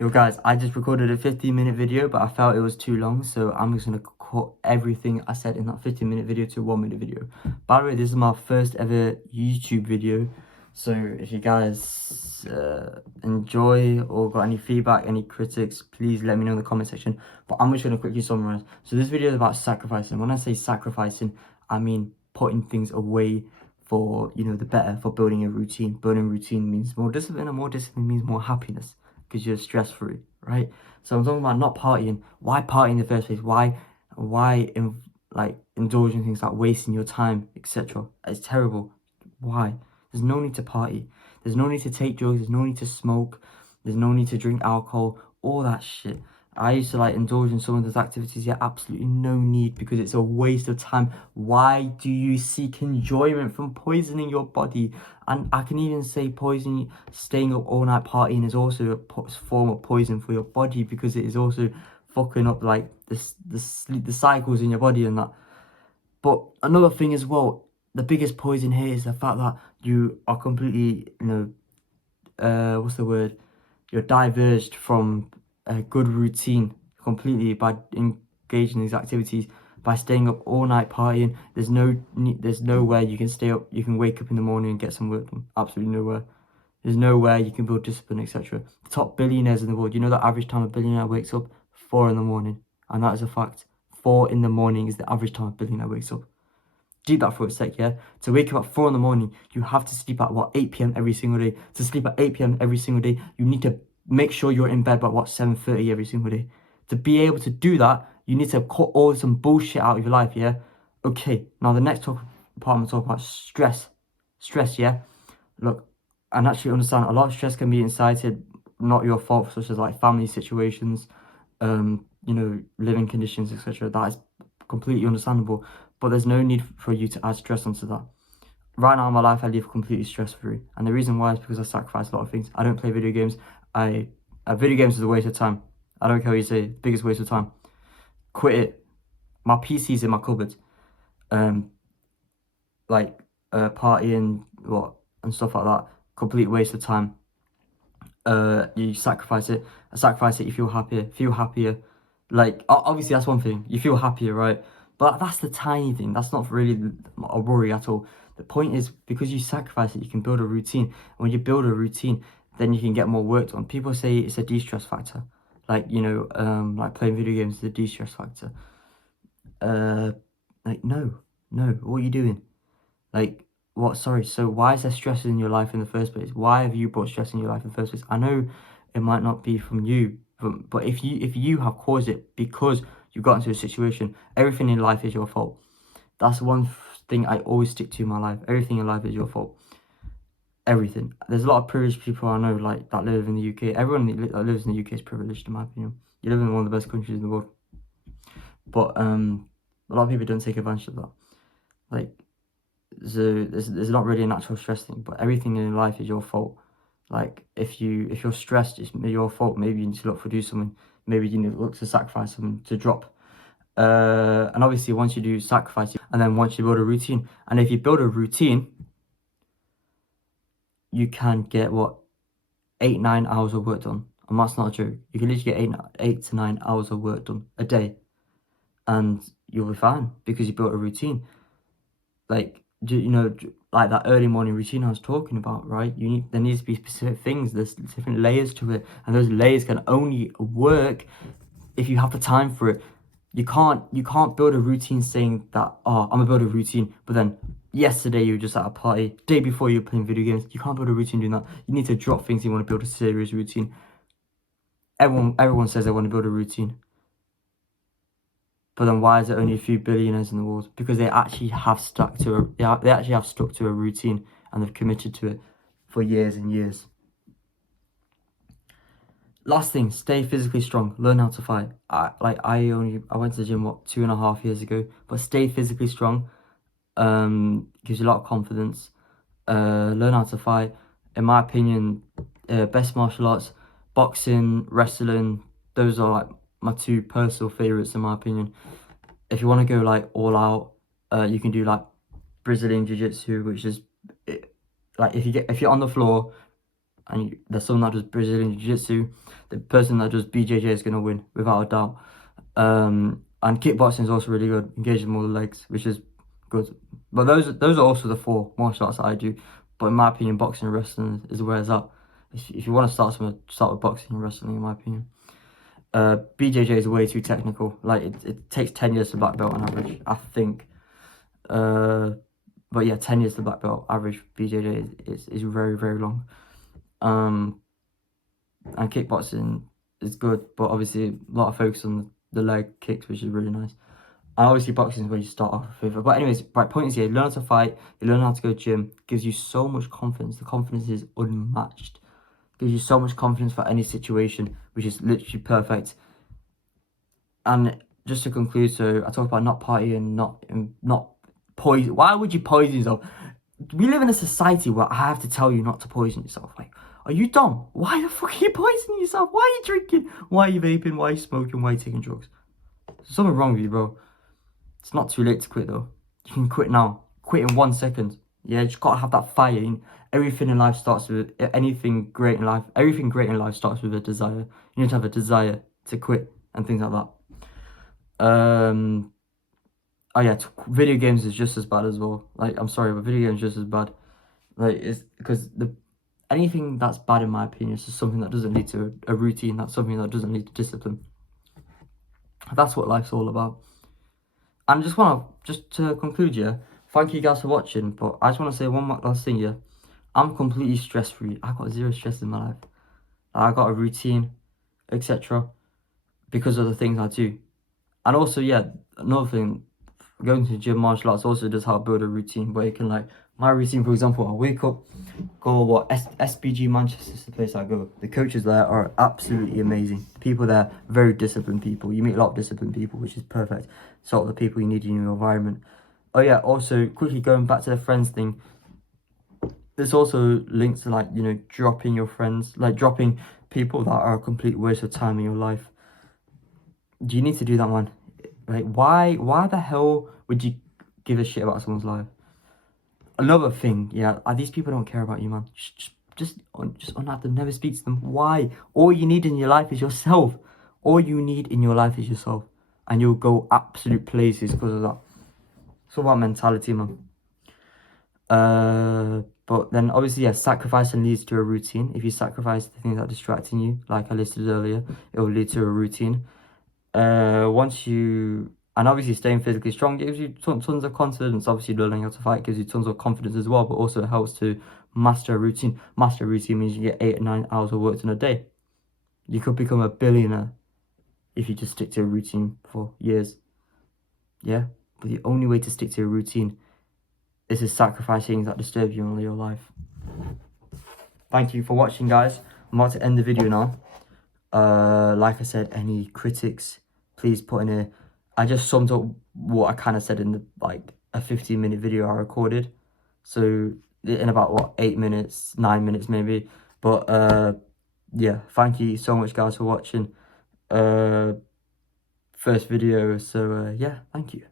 Yo guys, I just recorded a 15-minute video, but I felt it was too long, so I'm just gonna cut everything I said in that 15-minute video to a 1-minute video. By the way, this is my first ever YouTube video, so if you guys enjoy or got any feedback, any critics, please let me know in the comment section. But I'm just gonna quickly summarize. So this video is about sacrificing. When I say sacrificing, I mean putting things away for, the better, for building a routine. Building a routine means more discipline, and more discipline means more happiness, because you're stress free, right? So I'm talking about not partying. Why party in the first place? Why indulging things like wasting your time, etc. It's terrible. Why? There's no need to party. There's no need to take drugs. There's no need to smoke. There's no need to drink alcohol. All that shit. I used to indulge in some of those activities. Yeah, absolutely no need, because it's a waste of time. Why do you seek enjoyment from poisoning your body? And I can even say staying up all night partying is also a form of poison for your body, because it is also fucking up the cycles in your body and that. But another thing as well, the biggest poison here is the fact that you are completely, what's the word? You're diverged from a good routine completely by engaging in these activities, by staying up all night partying. There's nowhere you can stay up. You can wake up in the morning and get some work done. Absolutely nowhere. There's nowhere you can build discipline, etc. The top billionaires in the world, you know the average time a billionaire wakes up? 4 in the morning. And that is a fact. 4 in the morning is the average time a billionaire wakes up. Keep that for a sec, yeah? To wake up at 4 in the morning, you have to sleep at, 8 p.m. every single day. To sleep at 8 p.m. every single day, you need to make sure you're in bed by, 7:30 every single day. To be able to do that, you need to cut all some bullshit out of your life, yeah? Okay, now the next part I'm talking about stress. Stress, yeah? Look, and actually understand, a lot of stress can be incited, not your fault, such as family situations, living conditions, etc. That is completely understandable, but there's no need for you to add stress onto that. Right now in my life, I live completely stress-free, and the reason why is because I sacrifice a lot of things. I don't play video games. Video games is a waste of time. I don't care what you say, biggest waste of time. Quit it. My PC's in my cupboard. Partying, and stuff like that, complete waste of time. You sacrifice it. I sacrifice it. You feel happier. Feel happier. Obviously that's one thing. You feel happier, right? But that's the tiny thing. That's not really a worry at all. The point is, because you sacrifice it, you can build a routine. And when you build a routine, then you can get more work done. People say it's a de-stress factor. Playing video games is a de-stress factor. No. What are you doing? So why is there stress in your life in the first place? Why have you brought stress in your life in the first place? I know it might not be from you, but if you have caused it because you got into a situation, everything in life is your fault. That's one thing I always stick to in my life. Everything in life is your fault. Everything. There's a lot of privileged people I know that live in the UK. Everyone that lives in the UK is privileged, in my opinion. You live in one of the best countries in the world. But a lot of people don't take advantage of that. So there's not really a natural stress thing, but everything in life is your fault. If you're stressed, it's your fault. Maybe you need to look for do something. Maybe you need to look to sacrifice something to drop. And obviously once you do sacrifice, and then once you build a routine, and if you build a routine, you can get 8-9 hours of work done. And that's not a joke. You can literally get 8 to 9 hours of work done a day, and you'll be fine because you built a routine. That early morning routine I was talking about, right? There needs to be specific things. There's different layers to it, and those layers can only work if you have the time for it. You can't build a routine saying that, I'm gonna build a routine, but then yesterday you were just at a party, day before you were playing video games. You can't build a routine doing that. You need to drop things. You want to build a serious routine. Everyone says they want to build a routine. But then why is there only a few billionaires in the world? Because they actually have stuck to a routine, and they've committed to it for years and years. Last thing, stay physically strong. Learn how to fight. I went to the gym 2.5 years ago, but stay physically strong. Gives you a lot of confidence. Learn how to fight. In my opinion, best martial arts, boxing, wrestling. Those are my 2 personal favorites in my opinion. If you want to go all out, you can do Brazilian jiu-jitsu, which is if you're on the floor and there's someone that does Brazilian Jiu-Jitsu, the person that does BJJ is going to win, without a doubt. And kickboxing is also really good, engaging more the legs, which is good. But those are also the 4 martial arts that I do. But in my opinion, boxing and wrestling is where it's at. If you want to start somewhere, start with boxing and wrestling, in my opinion. BJJ is way too technical. Like, it takes 10 years to black belt on average, I think. But yeah, 10 years to black belt average BJJ is very, very long. And kickboxing is good, but obviously a lot of focus on the leg kicks, which is really nice. And obviously boxing is where you start off with. But anyways, right, point is here, you learn how to fight, you learn how to go gym, gives you so much confidence. The confidence is unmatched. Gives you so much confidence for any situation, which is literally perfect. And just to conclude, so I talked about not partying, not poison. Why would you poison yourself? We live in a society where I have to tell you not to poison yourself. Like, are you dumb? Why the fuck are you poisoning yourself? Why are you drinking? Why are you vaping? Why are you smoking? Why are you taking drugs? There's something wrong with you, bro. It's not too late to quit, though. You can quit now. Quit in 1 second. Yeah, you just gotta have that fire. Everything in life starts with anything great in life. Everything great in life starts with a desire. You need to have a desire to quit and things like that. Oh yeah, video games is just as bad as well. Like, I'm sorry, but video games is just as bad. Like, it's because anything that's bad, in my opinion, is just something that doesn't lead to a routine. That's something that doesn't lead to discipline. That's what life's all about. And just to conclude, yeah, thank you guys for watching. But I just want to say one more last thing, yeah. I'm completely stress free. I got 0 stress in my life. I got a routine, etc. because of the things I do. And also, yeah, another thing, going to the gym, martial arts also does help build a routine where you can, like, my routine, for example, I wake up, go SBG Manchester is the place I go. The coaches there are absolutely amazing. The people there, very disciplined people. You meet a lot of disciplined people, which is perfect. Sort of the people you need in your environment. Oh yeah, also quickly going back to the friends thing. There's also links to, like, dropping your friends, like dropping people that are a complete waste of time in your life. Do you need to do that, man? Like, why the hell would you give a shit about someone's life? Another thing, yeah, these people don't care about you, man. Just unlike them, never speak to them. Why? All you need in your life is yourself. All you need in your life is yourself. And you'll go absolute places because of that. It's all about mentality, man. But then obviously, yeah, sacrificing leads to a routine. If you sacrifice the things that are distracting you, like I listed earlier, it will lead to a routine. And obviously staying physically strong gives you tons of confidence. Obviously learning how to fight gives you tons of confidence as well, but also it helps to master a routine. Master a routine means you get 8 or 9 hours of work in a day. You could become a billionaire if you just stick to a routine for years. Yeah, but the only way to stick to a routine is to sacrifice things that disturb you in your life. Thank you for watching, guys. I'm about to end the video now. Like I said, any critics, please put in a... I just summed up what I kind of said in the, like, a 15-minute video I recorded. So in about, what, 8 minutes, 9 minutes maybe. But yeah, thank you so much, guys, for watching. First video, so yeah, thank you.